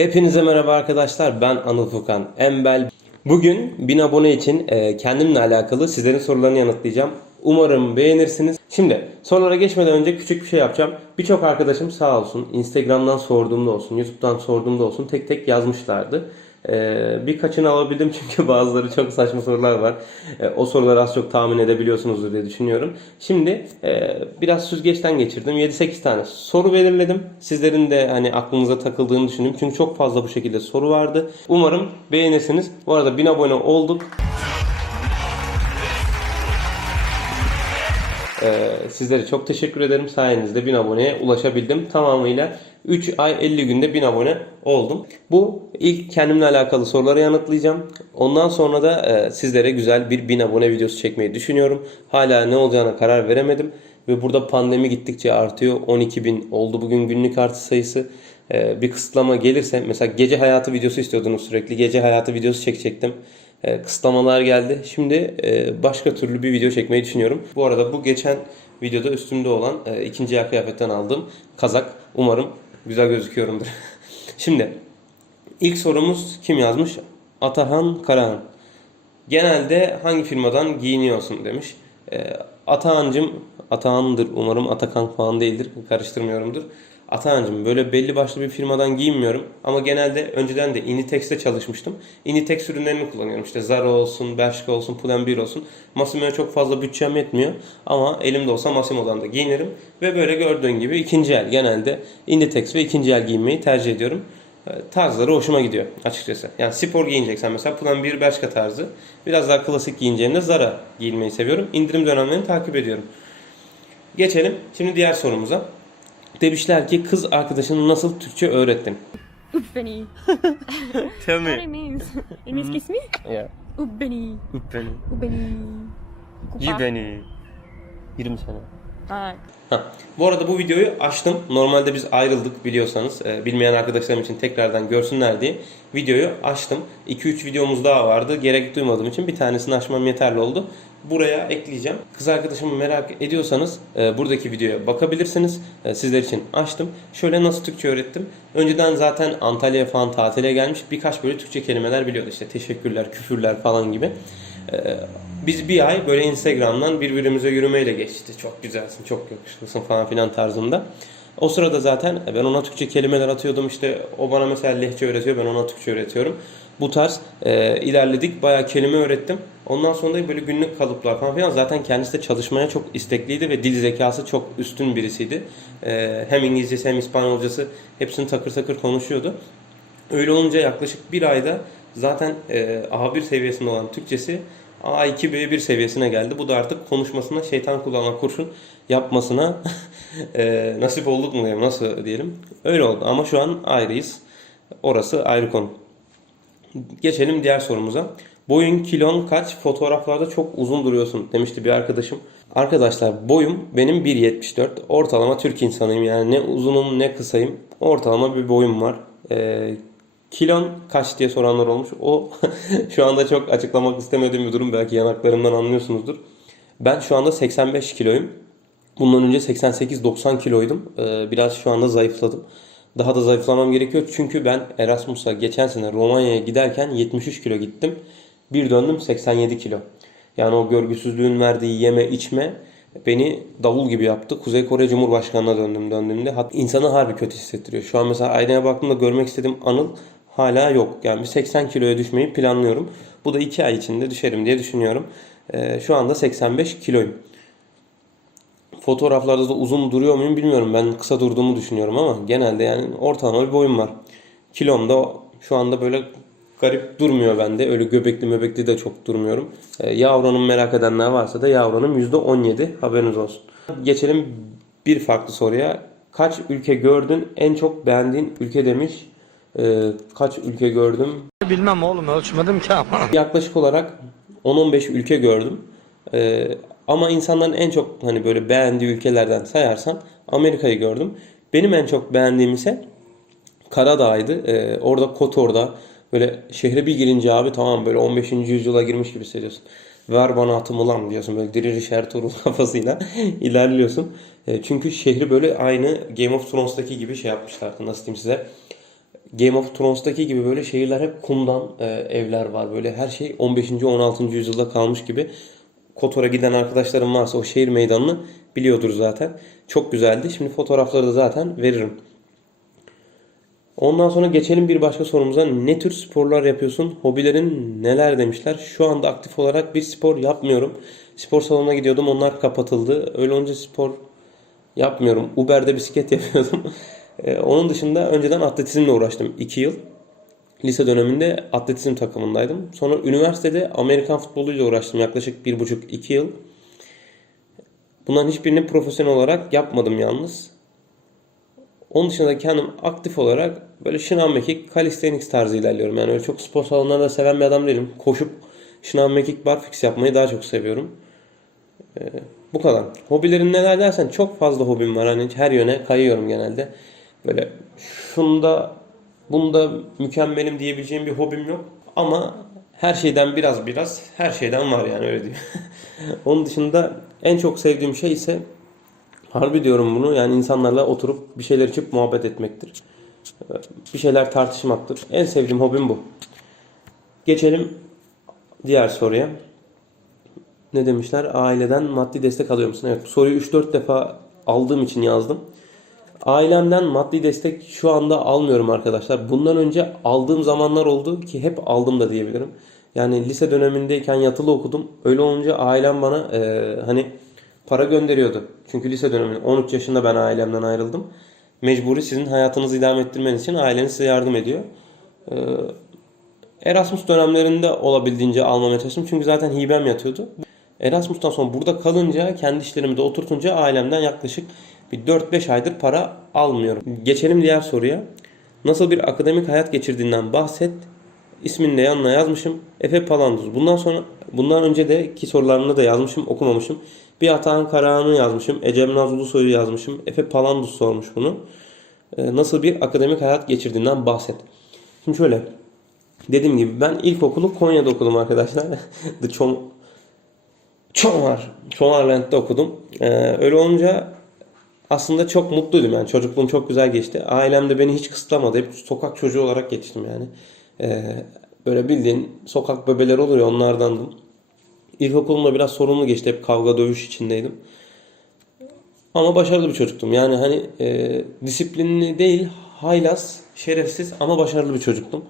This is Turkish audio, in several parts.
Hepinize merhaba arkadaşlar. Ben Anıl Fukan Embel. Bugün 1000 abone için e, kendimle alakalı sizlerin sorularını yanıtlayacağım. Umarım beğenirsiniz. Şimdi sorulara geçmeden önce küçük bir şey yapacağım. Birçok arkadaşım sağ olsun Instagram'dan sorduğumda olsun, YouTube'dan sorduğumda olsun tek tek yazmışlardı. Ee, birkaçını alabildim çünkü bazıları çok saçma sorular var. Ee, o soruları az çok tahmin edebiliyorsunuzdur diye düşünüyorum. Şimdi e, biraz süzgeçten geçirdim. 7-8 tane soru belirledim. Sizlerin de hani aklınıza takıldığını düşündüm. Çünkü çok fazla bu şekilde soru vardı. Umarım beğenirsiniz. Bu arada 1000 abone olduk. Ee, sizlere çok teşekkür ederim. Sayenizde 1000 aboneye ulaşabildim. Tamamıyla 3 ay 50 günde 1000 abone oldum. Bu ilk kendimle alakalı soruları yanıtlayacağım. Ondan sonra da e, sizlere güzel bir 1000 abone videosu çekmeyi düşünüyorum. Hala ne olacağına karar veremedim. Ve burada pandemi gittikçe artıyor. 12.000 oldu bugün günlük artı sayısı. Ee, bir kısıtlama gelirse mesela gece hayatı videosu istiyordunuz sürekli. Gece hayatı videosu çekecektim. Ee, kısıtlamalar geldi. Şimdi e, başka türlü bir video çekmeyi düşünüyorum. Bu arada bu geçen videoda üstümde olan e, ikinci kıyafetten aldığım kazak. Umarım güzel gözüküyorumdur. Şimdi ilk sorumuz kim yazmış? Atahan Karahan. Genelde hangi firmadan giyiniyorsun demiş. E, Atahan'cım, Atahan'dır umarım Atakan falan değildir. Karıştırmıyorumdur. Atahan'cım böyle belli başlı bir firmadan giyinmiyorum. Ama genelde önceden de Inditex'te çalışmıştım. Inditex ürünlerini kullanıyorum. İşte Zara olsun, Bershka olsun, Pull&Bear olsun. Massimo'ya çok fazla bütçem yetmiyor. Ama elimde olsa Massimo'dan da giyinirim. Ve böyle gördüğün gibi ikinci el. Genelde Inditex ve ikinci el giyinmeyi tercih ediyorum. E, Tarzları hoşuma gidiyor açıkçası. Yani spor giyineceksen mesela Pull&Bear Bershka tarzı. Biraz daha klasik giyineceğimde Zara giyinmeyi seviyorum. İndirim dönemlerini takip ediyorum. Geçelim şimdi diğer sorumuza. Demişler ki kız arkadaşını nasıl Türkçe öğrettin? Uppeni. Tell What it means? It means kiss me? Yeah. Uppeni. Beni. Uppeni. Kupa. beni. 20 sene. Ha. Ha, bu arada bu videoyu açtım. Normalde biz ayrıldık biliyorsanız. Ee, bilmeyen arkadaşlarım için tekrardan görsünler diye videoyu açtım. 2-3 videomuz daha vardı. Gerek duymadığım için bir tanesini açmam yeterli oldu. Buraya ekleyeceğim. Kız arkadaşımı merak ediyorsanız e, buradaki videoya bakabilirsiniz. E, sizler için açtım. Şöyle nasıl Türkçe öğrettim. Önceden zaten Antalya'ya falan tatile gelmiş. Birkaç böyle Türkçe kelimeler biliyordu. İşte teşekkürler, küfürler falan gibi. Ee, biz bir ay böyle Instagram'dan birbirimize yürümeyle geçti. Çok güzelsin, çok yakışıklısın falan filan tarzında. O sırada zaten ben ona Türkçe kelimeler atıyordum. İşte o bana mesela lehçe öğretiyor, ben ona Türkçe öğretiyorum. Bu tarz e, ilerledik. Bayağı kelime öğrettim. Ondan sonra da böyle günlük kalıplar falan filan. Zaten kendisi de çalışmaya çok istekliydi ve dil zekası çok üstün birisiydi. E, hem İngilizcesi hem İspanyolcası hepsini takır takır konuşuyordu. Öyle olunca yaklaşık bir ayda zaten e, A1 seviyesinde olan Türkçesi A2 B1 seviyesine geldi. Bu da artık konuşmasına şeytan kulağına kurşun yapmasına e, nasip olduk mu diyeyim nasıl diyelim. Öyle oldu ama şu an ayrıyız. Orası ayrı konu. Geçelim diğer sorumuza. Boyun kilon kaç? Fotoğraflarda çok uzun duruyorsun demişti bir arkadaşım. Arkadaşlar boyum benim 1.74. Ortalama Türk insanıyım yani ne uzunum ne kısayım. Ortalama bir boyum var. Ee, kilon kaç diye soranlar olmuş. O şu anda çok açıklamak istemediğim bir durum. Belki yanaklarımdan anlıyorsunuzdur. Ben şu anda 85 kiloyum. Bundan önce 88-90 kiloydum. Ee, biraz şu anda zayıfladım. Daha da zayıflamam gerekiyor. Çünkü ben Erasmus'a geçen sene Romanya'ya giderken 73 kilo gittim. Bir döndüm 87 kilo. Yani o görgüsüzlüğün verdiği yeme içme beni davul gibi yaptı. Kuzey Kore Cumhurbaşkanı'na döndüm döndüğümde. Hatta insanı harbi kötü hissettiriyor. Şu an mesela aynaya baktığımda görmek istediğim anıl hala yok. Yani bir 80 kiloya düşmeyi planlıyorum. Bu da 2 ay içinde düşerim diye düşünüyorum. Ee, şu anda 85 kiloyum. Fotoğraflarda da uzun duruyor muyum bilmiyorum. Ben kısa durduğumu düşünüyorum ama genelde yani ortalama bir boyum var. Kilom da şu anda böyle garip durmuyor bende. Öyle göbekli möbekli de çok durmuyorum. Ee, yağ oranımı merak edenler varsa da yağ oranım %17 haberiniz olsun. Geçelim bir farklı soruya. Kaç ülke gördün? En çok beğendiğin ülke demiş. Ee, kaç ülke gördüm? Bilmem oğlum ölçmedim ki ama. Yaklaşık olarak 10-15 ülke gördüm. Ee, ama insanların en çok hani böyle beğendiği ülkelerden sayarsan Amerika'yı gördüm. Benim en çok beğendiğim ise Karadağ'ydı. Ee, orada Kotor'da böyle şehre bir girince abi tamam böyle 15. yüzyıla girmiş gibi hissediyorsun. Ver bana atımı lan diyorsun böyle Diriliş Ertuğrul kafasıyla ilerliyorsun. Ee, çünkü şehri böyle aynı Game of Thrones'taki gibi şey yapmışlardı nasıl diyeyim size Game of Thrones'taki gibi böyle şehirler hep kumdan e, evler var. Böyle her şey 15. 16. yüzyılda kalmış gibi. Kotor'a giden arkadaşlarım varsa o şehir meydanını biliyordur zaten. Çok güzeldi. Şimdi fotoğrafları da zaten veririm. Ondan sonra geçelim bir başka sorumuza. Ne tür sporlar yapıyorsun? Hobilerin neler demişler. Şu anda aktif olarak bir spor yapmıyorum. Spor salonuna gidiyordum. Onlar kapatıldı. Öyle olunca spor yapmıyorum. Uber'de bisiklet yapıyordum. Ee, onun dışında önceden atletizmle uğraştım 2 yıl. Lise döneminde atletizm takımındaydım. Sonra üniversitede Amerikan futboluyla uğraştım yaklaşık 1,5-2 yıl. Bunların hiçbirini profesyonel olarak yapmadım yalnız. Onun dışında kendim aktif olarak böyle şınav mekik, calisthenics tarzı ilerliyorum. Yani öyle çok spor salonlarında seven bir adam değilim. Koşup şınav mekik, barfix yapmayı daha çok seviyorum. Ee, bu kadar. Hobilerin neler dersen çok fazla hobim var. Hani her yöne kayıyorum genelde. Böyle şunda bunda mükemmelim diyebileceğim bir hobim yok. Ama her şeyden biraz biraz her şeyden var yani öyle diyeyim. Onun dışında en çok sevdiğim şey ise harbi diyorum bunu yani insanlarla oturup bir şeyler içip muhabbet etmektir. Bir şeyler tartışmaktır. En sevdiğim hobim bu. Geçelim diğer soruya. Ne demişler? Aileden maddi destek alıyor musun? Evet soruyu 3-4 defa aldığım için yazdım. Ailemden maddi destek şu anda almıyorum arkadaşlar. Bundan önce aldığım zamanlar oldu ki hep aldım da diyebilirim. Yani lise dönemindeyken yatılı okudum. Öyle olunca ailem bana e, hani para gönderiyordu. Çünkü lise döneminde 13 yaşında ben ailemden ayrıldım. Mecburi sizin hayatınızı idame ettirmeniz için aileniz size yardım ediyor. E, Erasmus dönemlerinde olabildiğince almamaya çalıştım. Çünkü zaten hibem yatıyordu. Erasmus'tan sonra burada kalınca kendi işlerimi de oturtunca ailemden yaklaşık bir 4-5 aydır para almıyorum. Geçelim diğer soruya. Nasıl bir akademik hayat geçirdiğinden bahset. İsmini de yanına yazmışım. Efe Palanduz. Bundan sonra bundan önce de ki sorularını da yazmışım, okumamışım. Bir Atahan Karahan'ı yazmışım. Ecem Naz Ulusoy'u yazmışım. Efe Palanduz sormuş bunu. Ee, nasıl bir akademik hayat geçirdiğinden bahset. Şimdi şöyle. Dediğim gibi ben ilkokulu Konya'da okudum arkadaşlar. The Çom Çomar. Çomarland'da okudum. Ee, öyle olunca aslında çok mutluydum yani çocukluğum çok güzel geçti. Ailem de beni hiç kısıtlamadı. Hep sokak çocuğu olarak yetiştim yani. Ee, böyle bildiğin sokak bebeleri olur ya onlardandım. İlkokulumda biraz sorunlu geçti. Hep kavga dövüş içindeydim. Ama başarılı bir çocuktum. Yani hani e, disiplinli değil, haylaz, şerefsiz ama başarılı bir çocuktum.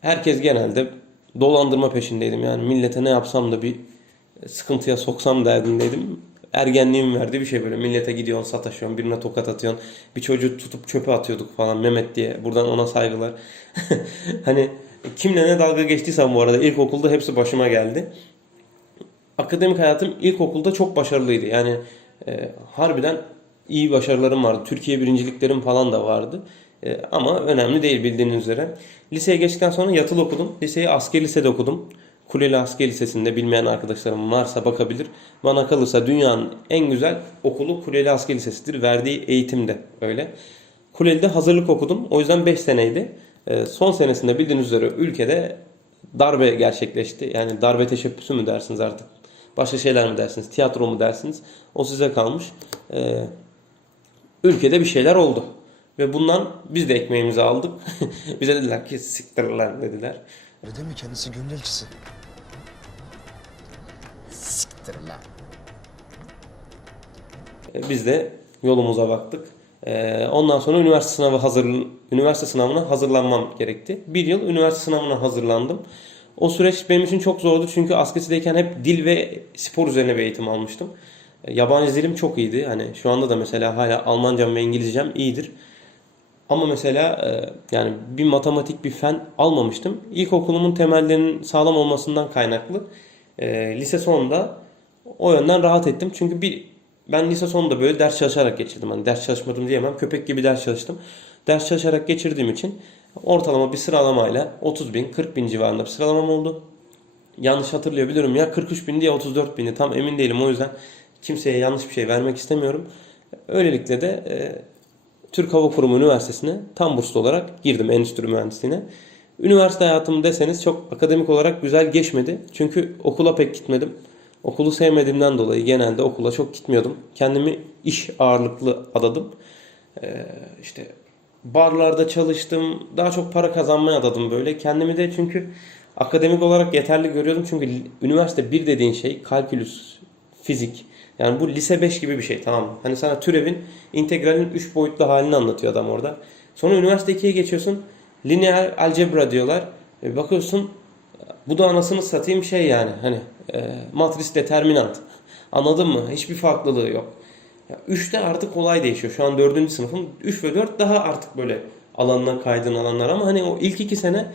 Herkes genelde dolandırma peşindeydim. Yani millete ne yapsam da bir sıkıntıya soksam derdindeydim. Ergenliğim verdiği bir şey böyle. Millete gidiyorsun, sataşıyorsun, birine tokat atıyorsun. Bir çocuğu tutup çöpe atıyorduk falan Mehmet diye. Buradan ona saygılar. hani kimle ne dalga geçtiysem bu arada ilkokulda hepsi başıma geldi. Akademik hayatım ilkokulda çok başarılıydı. Yani e, harbiden iyi başarılarım vardı. Türkiye birinciliklerim falan da vardı. E, ama önemli değil bildiğiniz üzere. Liseye geçtikten sonra yatılı okudum. Liseyi asker lisede okudum. Kuleli Asker Lisesi'nde bilmeyen arkadaşlarım varsa bakabilir. Bana kalırsa dünyanın en güzel okulu Kuleli Asker Lisesi'dir. Verdiği eğitim de öyle. Kuleli'de hazırlık okudum. O yüzden 5 seneydi. Ee, son senesinde bildiğiniz üzere ülkede darbe gerçekleşti. Yani darbe teşebbüsü mü dersiniz artık? Başka şeyler mi dersiniz? Tiyatro mu dersiniz? O size kalmış. Ee, ülkede bir şeyler oldu. Ve bundan biz de ekmeğimizi aldık. Bize dediler ki siktir lan dediler. Öyle değil mi? Kendisi gönül lan. E, Biz de yolumuza baktık. E, Ondan sonra üniversite sınavı hazır üniversite sınavına hazırlanmam gerekti. Bir yıl üniversite sınavına hazırlandım. O süreç benim için çok zordu çünkü askerideyken hep dil ve spor üzerine bir eğitim almıştım. E, Yabancı dilim çok iyiydi. Hani şu anda da mesela hala Almancam ve İngilizcem iyidir. Ama mesela yani bir matematik bir fen almamıştım. İlkokulumun temellerinin sağlam olmasından kaynaklı lise sonunda o yönden rahat ettim. Çünkü bir ben lise sonunda böyle ders çalışarak geçirdim. Hani ders çalışmadım diyemem. Köpek gibi ders çalıştım. Ders çalışarak geçirdiğim için ortalama bir sıralamayla 30 bin 40 bin civarında bir sıralamam oldu. Yanlış hatırlayabilirim ya 43 bindi ya 34 bindi tam emin değilim o yüzden kimseye yanlış bir şey vermek istemiyorum. Öylelikle de e, Türk Hava Kurumu Üniversitesi'ne tam burslu olarak girdim endüstri mühendisliğine. Üniversite hayatım deseniz çok akademik olarak güzel geçmedi. Çünkü okula pek gitmedim. Okulu sevmediğimden dolayı genelde okula çok gitmiyordum. Kendimi iş ağırlıklı adadım. Ee, işte barlarda çalıştım. Daha çok para kazanmaya adadım böyle. Kendimi de çünkü akademik olarak yeterli görüyordum. Çünkü üniversite bir dediğin şey kalkülüs, fizik. Yani bu lise 5 gibi bir şey tamam mı? Hani sana türevin integralin 3 boyutlu halini anlatıyor adam orada. Sonra üniversite 2'ye geçiyorsun. Lineer algebra diyorlar. E, bakıyorsun bu da anasını satayım şey yani hani e, matris determinant. Anladın mı? Hiçbir farklılığı yok. Ya 3'te artık olay değişiyor. Şu an 4. sınıfım 3 ve 4 daha artık böyle alanına kaydın alanlar ama hani o ilk 2 sene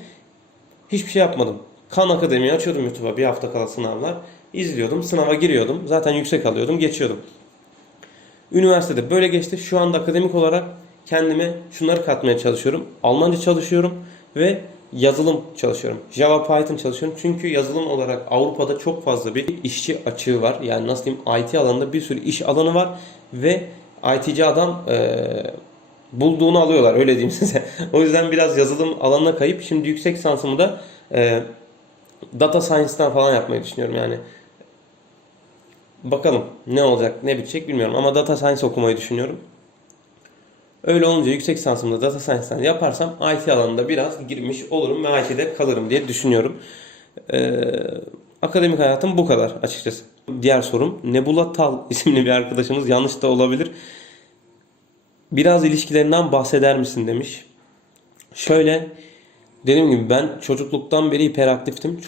hiçbir şey yapmadım. Kan Akademi'yi açıyordum YouTube'a bir hafta kala sınavlar. izliyordum, sınava giriyordum. Zaten yüksek alıyordum, geçiyordum. Üniversitede böyle geçti. Şu anda akademik olarak kendime şunları katmaya çalışıyorum. Almanca çalışıyorum ve yazılım çalışıyorum. Java, Python çalışıyorum. Çünkü yazılım olarak Avrupa'da çok fazla bir işçi açığı var. Yani nasıl diyeyim IT alanında bir sürü iş alanı var ve IT'ci adam eee, bulduğunu alıyorlar öyle diyeyim size. o yüzden biraz yazılım alanına kayıp şimdi yüksek lisansımı da eee, data science'dan falan yapmayı düşünüyorum yani. Bakalım ne olacak ne bitecek bilmiyorum ama data science okumayı düşünüyorum. Öyle olunca yüksek lisansımda data science'den yaparsam IT alanında biraz girmiş olurum ve IT'de kalırım diye düşünüyorum. Ee, akademik hayatım bu kadar açıkçası. Diğer sorum Nebula Tal isimli bir arkadaşımız yanlış da olabilir. Biraz ilişkilerinden bahseder misin demiş. Şöyle dediğim gibi ben çocukluktan beri hiperaktiftim.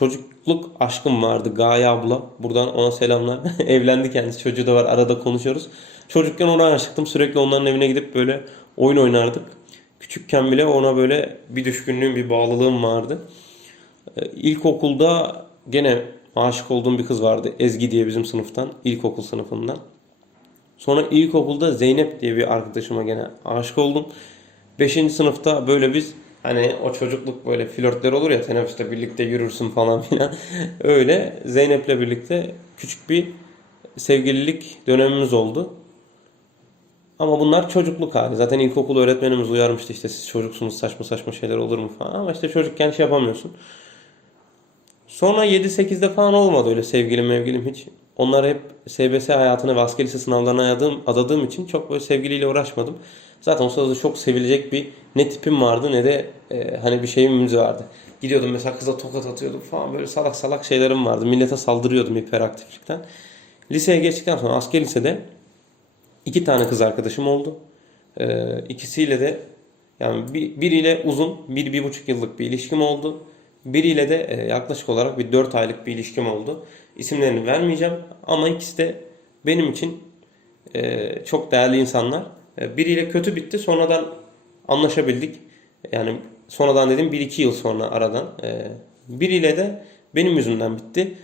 Çocukluk aşkım vardı Gaye abla. Buradan ona selamlar. Evlendi kendisi. Çocuğu da var. Arada konuşuyoruz. Çocukken ona aşıktım. Sürekli onların evine gidip böyle oyun oynardık. Küçükken bile ona böyle bir düşkünlüğüm, bir bağlılığım vardı. Ee, İlkokulda gene aşık olduğum bir kız vardı. Ezgi diye bizim sınıftan. ilkokul sınıfından. Sonra ilkokulda Zeynep diye bir arkadaşıma gene aşık oldum. 5. sınıfta böyle biz hani o çocukluk böyle flörtler olur ya teneffüste birlikte yürürsün falan filan. Öyle Zeynep'le birlikte küçük bir sevgililik dönemimiz oldu. Ama bunlar çocukluk hali. Zaten ilkokul öğretmenimiz uyarmıştı işte siz çocuksunuz saçma saçma şeyler olur mu falan. Ama işte çocukken şey yapamıyorsun. Sonra 7-8'de falan olmadı öyle sevgilim mevgilim hiç. Onlar hep SBS hayatına ve asker lise sınavlarına adadığım, adadığım için çok böyle sevgiliyle uğraşmadım. Zaten o sırada çok sevilecek bir ne tipim vardı ne de e, hani bir şeyimiz vardı. Gidiyordum mesela kıza tokat atıyordum falan böyle salak salak şeylerim vardı. Millete saldırıyordum hiperaktiflikten. Liseye geçtikten sonra asker lisede iki tane kız arkadaşım oldu. Ee, ikisiyle de yani bir, biriyle uzun bir, bir buçuk yıllık bir ilişkim oldu. Biriyle de e, yaklaşık olarak bir dört aylık bir ilişkim oldu. İsimlerini vermeyeceğim ama ikisi de benim için e, çok değerli insanlar. E, biriyle kötü bitti sonradan anlaşabildik. Yani sonradan dedim 1-2 yıl sonra aradan. E, biriyle de benim yüzümden bitti.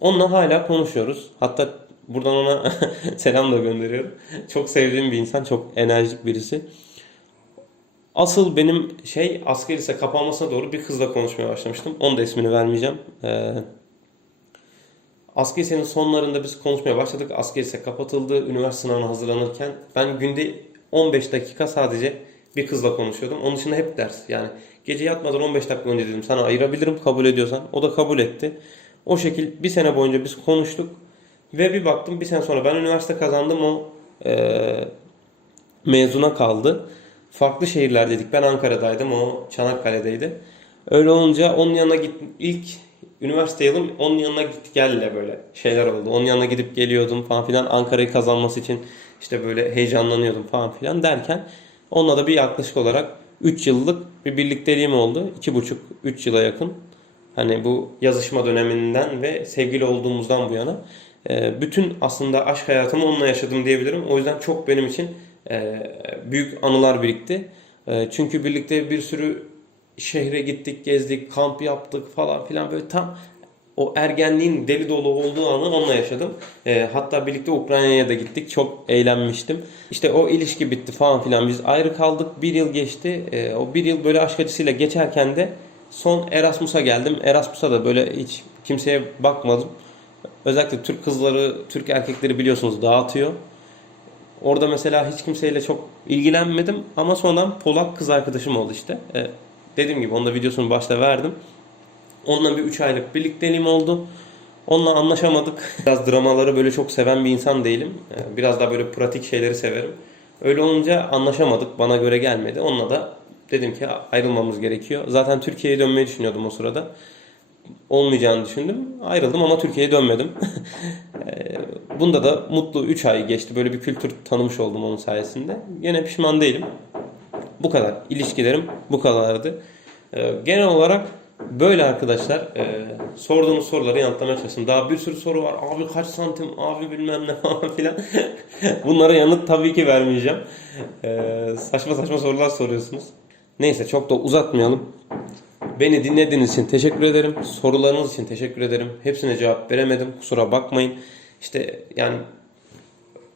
Onunla hala konuşuyoruz. Hatta buradan ona selam da gönderiyorum. Çok sevdiğim bir insan, çok enerjik birisi. Asıl benim şey asker lise kapanmasına doğru bir kızla konuşmaya başlamıştım. Onun da ismini vermeyeceğim. Ee, asker lisenin sonlarında biz konuşmaya başladık. Asker lise kapatıldı. Üniversite sınavına hazırlanırken ben günde 15 dakika sadece bir kızla konuşuyordum. Onun dışında hep ders. Yani gece yatmadan 15 dakika önce dedim sana ayırabilirim kabul ediyorsan. O da kabul etti. O şekil bir sene boyunca biz konuştuk. Ve bir baktım bir sene sonra ben üniversite kazandım o e, mezuna kaldı. Farklı şehirlerdeydik. Ben Ankara'daydım. O Çanakkale'deydi. Öyle olunca onun yanına git ilk üniversite yılım onun yanına git gelle böyle şeyler oldu. Onun yanına gidip geliyordum falan filan. Ankara'yı kazanması için işte böyle heyecanlanıyordum falan filan derken onunla da bir yaklaşık olarak 3 yıllık bir birlikteliğim oldu. 2,5-3 yıla yakın. Hani bu yazışma döneminden ve sevgili olduğumuzdan bu yana. Ee, bütün aslında aşk hayatımı onunla yaşadım diyebilirim. O yüzden çok benim için e, büyük anılar birikti. E, çünkü birlikte bir sürü şehre gittik, gezdik, kamp yaptık falan filan böyle tam o ergenliğin deli dolu olduğu anı onunla yaşadım. E, hatta birlikte Ukrayna'ya da gittik. Çok eğlenmiştim. İşte o ilişki bitti falan filan. Biz ayrı kaldık. Bir yıl geçti. E, o bir yıl böyle aşk acısıyla geçerken de son Erasmus'a geldim. Erasmus'a da böyle hiç kimseye bakmadım. Özellikle Türk kızları, Türk erkekleri biliyorsunuz dağıtıyor. Orada mesela hiç kimseyle çok ilgilenmedim ama sonradan Polak kız arkadaşım oldu işte. Ee, dediğim gibi onun da videosunu başta verdim. Onunla bir 3 aylık birlikteliğim oldu. Onunla anlaşamadık. Biraz dramaları böyle çok seven bir insan değilim. Ee, biraz daha böyle pratik şeyleri severim. Öyle olunca anlaşamadık. Bana göre gelmedi. Onunla da dedim ki ayrılmamız gerekiyor. Zaten Türkiye'ye dönmeyi düşünüyordum o sırada. Olmayacağını düşündüm. Ayrıldım ama Türkiye'ye dönmedim. Ee, Bunda da mutlu 3 ay geçti. Böyle bir kültür tanımış oldum onun sayesinde. Yine pişman değilim. Bu kadar. İlişkilerim bu kadardı. Ee, genel olarak böyle arkadaşlar. Ee, sorduğunuz soruları yanıtlamaya çalıştım. Daha bir sürü soru var. Abi kaç santim, abi bilmem ne falan filan. Bunlara yanıt tabii ki vermeyeceğim. Ee, saçma saçma sorular soruyorsunuz. Neyse çok da uzatmayalım. Beni dinlediğiniz için teşekkür ederim. Sorularınız için teşekkür ederim. Hepsine cevap veremedim. Kusura bakmayın. İşte yani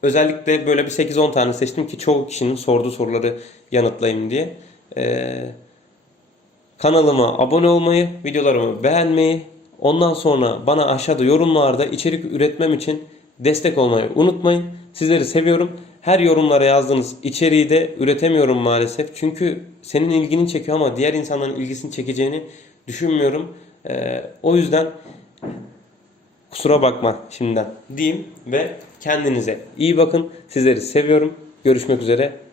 özellikle böyle bir 8-10 tane seçtim ki çoğu kişinin sorduğu soruları yanıtlayayım diye. Ee, kanalıma abone olmayı, videolarımı beğenmeyi, ondan sonra bana aşağıda yorumlarda içerik üretmem için destek olmayı unutmayın. Sizleri seviyorum. Her yorumlara yazdığınız içeriği de üretemiyorum maalesef. Çünkü senin ilgini çekiyor ama diğer insanların ilgisini çekeceğini düşünmüyorum. Ee, o yüzden kusura bakma şimdiden diyeyim ve kendinize iyi bakın. Sizleri seviyorum. Görüşmek üzere.